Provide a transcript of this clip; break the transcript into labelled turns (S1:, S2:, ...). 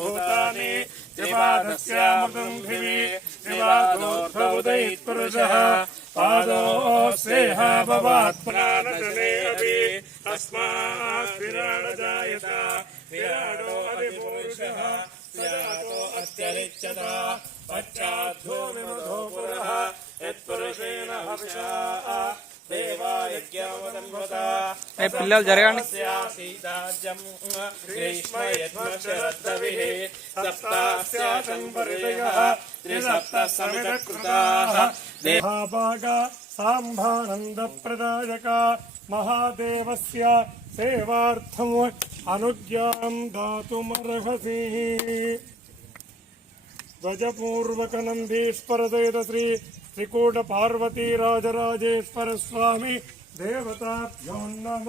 S1: भूतानि त्रिपादस्यामृतम् धिवि त्रिपादोद्भवुदैत्पुरुषः पादोऽस्येह भवात् अपि, तस्मात् विराड जायत विराडो अधिपुरुषः विराटो यत्पुरुषेण हविषा देवायज्ञावदन्वता ए पिल्लल महादेव महाभागा साम्भानन्दप्रदायका महादेवस्य ధ్వజపూర్వకనందీశ్వరదయత శ్రీ త్రికూట పార్వతీరాజరాజేశ్వర స్వామి దేవతాభ్యో నమ.